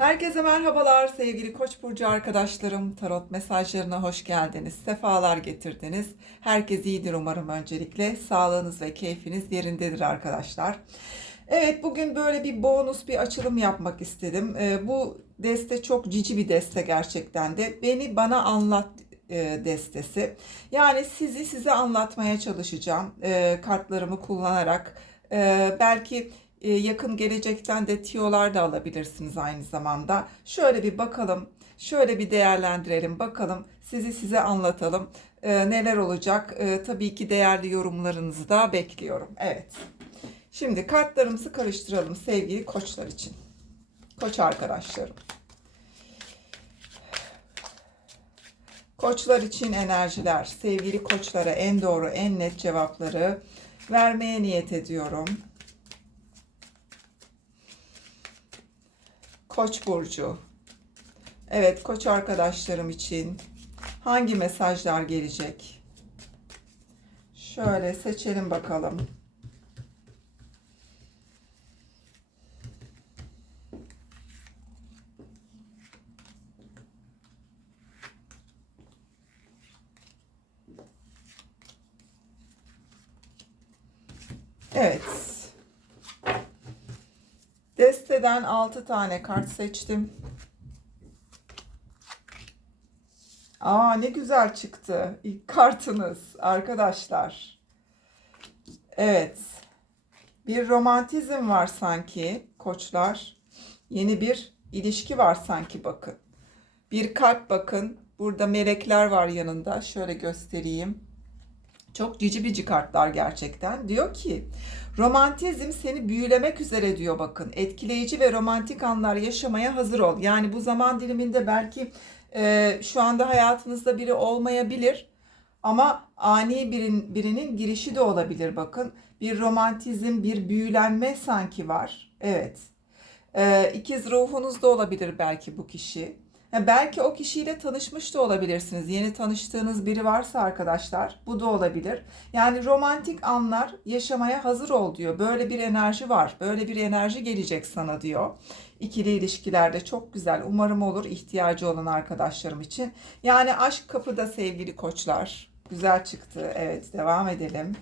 Herkese merhabalar sevgili Koç burcu arkadaşlarım. Tarot mesajlarına hoş geldiniz. Sefalar getirdiniz. Herkes iyidir umarım öncelikle. Sağlığınız ve keyfiniz yerindedir arkadaşlar. Evet bugün böyle bir bonus bir açılım yapmak istedim. Ee, bu deste çok cici bir deste gerçekten de. Beni bana anlat e, destesi. Yani sizi size anlatmaya çalışacağım. E, kartlarımı kullanarak. E, belki yakın gelecekten de tiyolar da alabilirsiniz aynı zamanda. Şöyle bir bakalım, şöyle bir değerlendirelim, bakalım sizi size anlatalım. E, neler olacak? E, tabii ki değerli yorumlarınızı da bekliyorum. Evet. Şimdi kartlarımızı karıştıralım sevgili koçlar için. Koç arkadaşlarım. Koçlar için enerjiler, sevgili koçlara en doğru, en net cevapları vermeye niyet ediyorum. Koç burcu. Evet, koç arkadaşlarım için hangi mesajlar gelecek? Şöyle seçelim bakalım. Evet. Desteden 6 tane kart seçtim. Aa ne güzel çıktı ilk kartınız arkadaşlar. Evet. Bir romantizm var sanki koçlar. Yeni bir ilişki var sanki bakın. Bir kalp bakın. Burada melekler var yanında. Şöyle göstereyim. Çok cici bici kartlar gerçekten. Diyor ki romantizm seni büyülemek üzere diyor bakın. Etkileyici ve romantik anlar yaşamaya hazır ol. Yani bu zaman diliminde belki e, şu anda hayatınızda biri olmayabilir. Ama ani birin, birinin girişi de olabilir bakın. Bir romantizm, bir büyülenme sanki var. Evet. E, ikiz ruhunuz da olabilir belki bu kişi. Ha, belki o kişiyle tanışmış da olabilirsiniz. Yeni tanıştığınız biri varsa arkadaşlar bu da olabilir. Yani romantik anlar yaşamaya hazır ol diyor. Böyle bir enerji var. Böyle bir enerji gelecek sana diyor. İkili ilişkilerde çok güzel. Umarım olur ihtiyacı olan arkadaşlarım için. Yani aşk kapıda sevgili koçlar. Güzel çıktı. Evet devam edelim.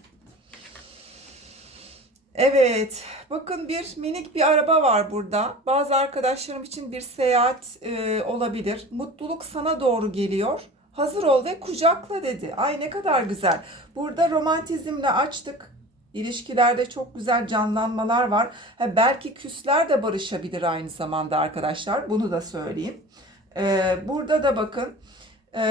Evet, bakın bir minik bir araba var burada. Bazı arkadaşlarım için bir seyahat e, olabilir. Mutluluk sana doğru geliyor. Hazır ol ve kucakla dedi. Ay ne kadar güzel. Burada romantizmle açtık. İlişkilerde çok güzel canlanmalar var. Ha, belki küsler de barışabilir aynı zamanda arkadaşlar. Bunu da söyleyeyim. E, burada da bakın e,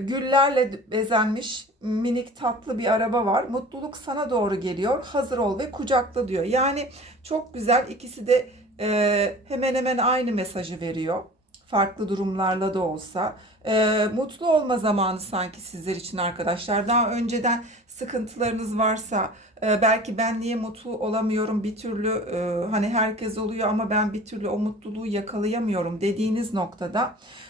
güllerle bezenmiş minik tatlı bir araba var. Mutluluk sana doğru geliyor. Hazır ol ve kucakla diyor. Yani çok güzel. İkisi de e, hemen hemen aynı mesajı veriyor. Farklı durumlarla da olsa. E, mutlu olma zamanı sanki sizler için arkadaşlar. Daha önceden sıkıntılarınız varsa e, belki ben niye mutlu olamıyorum bir türlü e, hani herkes oluyor ama ben bir türlü o mutluluğu yakalayamıyorum dediğiniz noktada ee,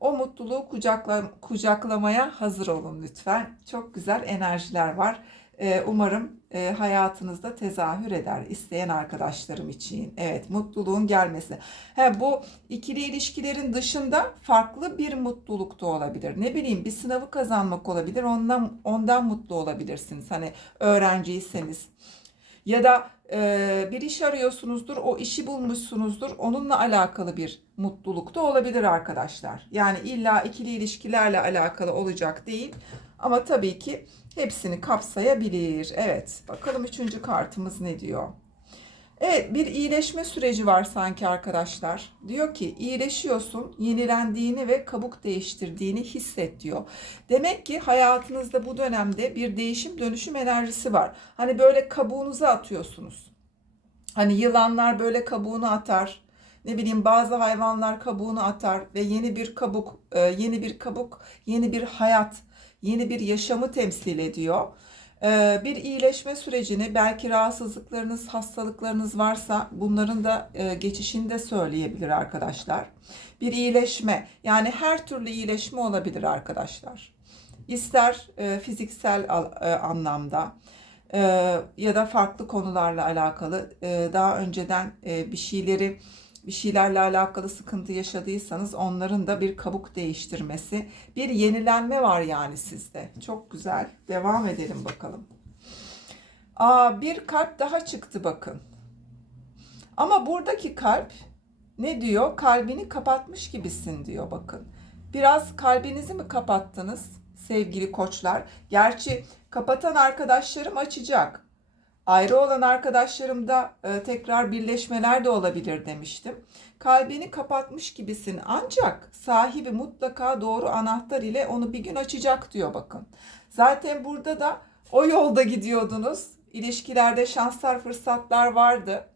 o mutluluğu kucakla, kucaklamaya hazır olun lütfen. Çok güzel enerjiler var. Ee, umarım e, hayatınızda tezahür eder isteyen arkadaşlarım için. Evet, mutluluğun gelmesi. He, bu ikili ilişkilerin dışında farklı bir mutluluk da olabilir. Ne bileyim bir sınavı kazanmak olabilir. Ondan ondan mutlu olabilirsiniz. Hani öğrenciyseniz ya da e, bir iş arıyorsunuzdur, o işi bulmuşsunuzdur. Onunla alakalı bir mutluluk da olabilir arkadaşlar. Yani illa ikili ilişkilerle alakalı olacak değil. Ama tabii ki hepsini kapsayabilir. Evet, bakalım üçüncü kartımız ne diyor? Evet bir iyileşme süreci var sanki arkadaşlar. Diyor ki iyileşiyorsun, yenilendiğini ve kabuk değiştirdiğini hisset diyor. Demek ki hayatınızda bu dönemde bir değişim dönüşüm enerjisi var. Hani böyle kabuğunuza atıyorsunuz. Hani yılanlar böyle kabuğunu atar. Ne bileyim bazı hayvanlar kabuğunu atar ve yeni bir kabuk, e, yeni bir kabuk, yeni bir hayat, yeni bir yaşamı temsil ediyor. Ee, bir iyileşme sürecini belki rahatsızlıklarınız, hastalıklarınız varsa bunların da e, geçişini de söyleyebilir arkadaşlar. Bir iyileşme yani her türlü iyileşme olabilir arkadaşlar. İster e, fiziksel e, anlamda ya da farklı konularla alakalı daha önceden bir şeyleri bir şeylerle alakalı sıkıntı yaşadıysanız onların da bir kabuk değiştirmesi, bir yenilenme var yani sizde. Çok güzel. Devam edelim bakalım. Aa, bir kalp daha çıktı bakın. Ama buradaki kalp ne diyor? Kalbini kapatmış gibisin diyor bakın. Biraz kalbinizi mi kapattınız sevgili koçlar? Gerçi kapatan arkadaşlarım açacak. Ayrı olan arkadaşlarım da e, tekrar birleşmeler de olabilir demiştim. Kalbini kapatmış gibisin ancak sahibi mutlaka doğru anahtar ile onu bir gün açacak diyor bakın. Zaten burada da o yolda gidiyordunuz. İlişkilerde şanslar, fırsatlar vardı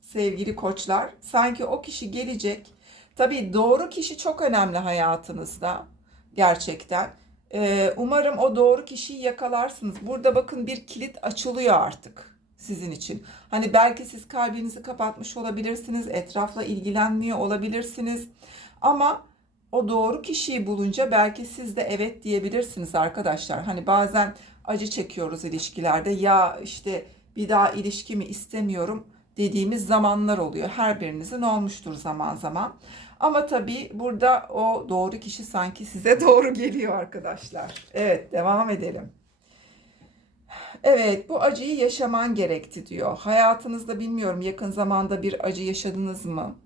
sevgili koçlar. Sanki o kişi gelecek. Tabii doğru kişi çok önemli hayatınızda gerçekten. Ee, umarım o doğru kişiyi yakalarsınız. Burada bakın bir kilit açılıyor artık sizin için. Hani belki siz kalbinizi kapatmış olabilirsiniz, etrafla ilgilenmiyor olabilirsiniz. Ama o doğru kişiyi bulunca belki siz de evet diyebilirsiniz arkadaşlar. Hani bazen acı çekiyoruz ilişkilerde. Ya işte bir daha ilişkimi istemiyorum dediğimiz zamanlar oluyor. Her birinizin olmuştur zaman zaman. Ama tabii burada o doğru kişi sanki size doğru geliyor arkadaşlar. Evet devam edelim. Evet bu acıyı yaşaman gerekti diyor. Hayatınızda bilmiyorum yakın zamanda bir acı yaşadınız mı?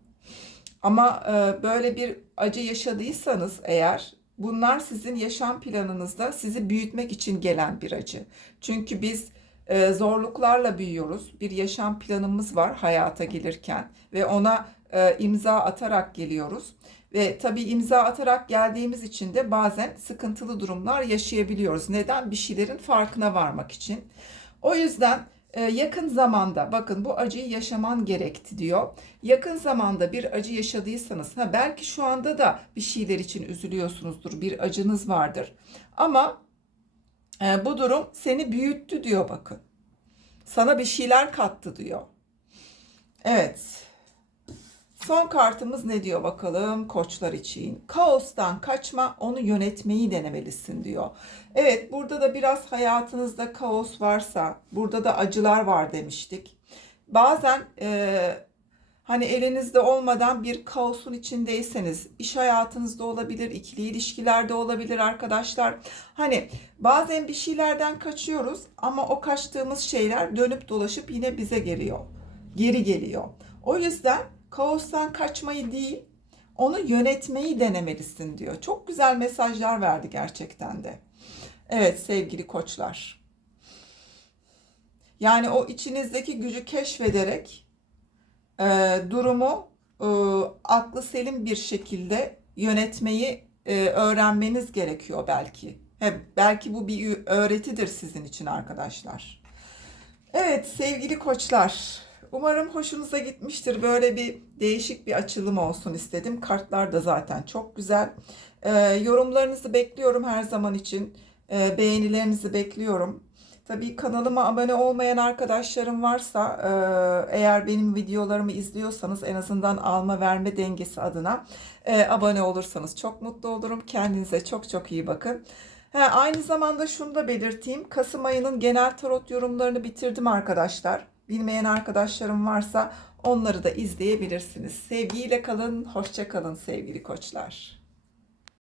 Ama e, böyle bir acı yaşadıysanız eğer bunlar sizin yaşam planınızda sizi büyütmek için gelen bir acı. Çünkü biz e, zorluklarla büyüyoruz. Bir yaşam planımız var hayata gelirken ve ona e, imza atarak geliyoruz. Ve tabii imza atarak geldiğimiz için de bazen sıkıntılı durumlar yaşayabiliyoruz. Neden? Bir şeylerin farkına varmak için. O yüzden e, yakın zamanda bakın bu acıyı yaşaman gerekti diyor. Yakın zamanda bir acı yaşadıysanız ha belki şu anda da bir şeyler için üzülüyorsunuzdur. Bir acınız vardır. Ama e, bu durum seni büyüttü diyor bakın. Sana bir şeyler kattı diyor. Evet. Son kartımız ne diyor bakalım koçlar için. Kaostan kaçma, onu yönetmeyi denemelisin diyor. Evet, burada da biraz hayatınızda kaos varsa, burada da acılar var demiştik. Bazen e, hani elinizde olmadan bir kaosun içindeyseniz, iş hayatınızda olabilir, ikili ilişkilerde olabilir arkadaşlar. Hani bazen bir şeylerden kaçıyoruz ama o kaçtığımız şeyler dönüp dolaşıp yine bize geliyor. Geri geliyor. O yüzden kaostan kaçmayı değil, onu yönetmeyi denemelisin diyor. Çok güzel mesajlar verdi gerçekten de. Evet sevgili koçlar. Yani o içinizdeki gücü keşfederek e, durumu e, aklı selim bir şekilde yönetmeyi e, öğrenmeniz gerekiyor belki. He, belki bu bir öğretidir sizin için arkadaşlar. Evet sevgili koçlar. Umarım hoşunuza gitmiştir. Böyle bir değişik bir açılım olsun istedim. Kartlar da zaten çok güzel. Ee, yorumlarınızı bekliyorum her zaman için. Ee, beğenilerinizi bekliyorum. Tabii kanalıma abone olmayan arkadaşlarım varsa e, eğer benim videolarımı izliyorsanız en azından alma verme dengesi adına e, abone olursanız çok mutlu olurum. Kendinize çok çok iyi bakın. He, aynı zamanda şunu da belirteyim. Kasım ayının genel tarot yorumlarını bitirdim arkadaşlar. Bilmeyen arkadaşlarım varsa onları da izleyebilirsiniz. Sevgiyle kalın, hoşça kalın sevgili koçlar.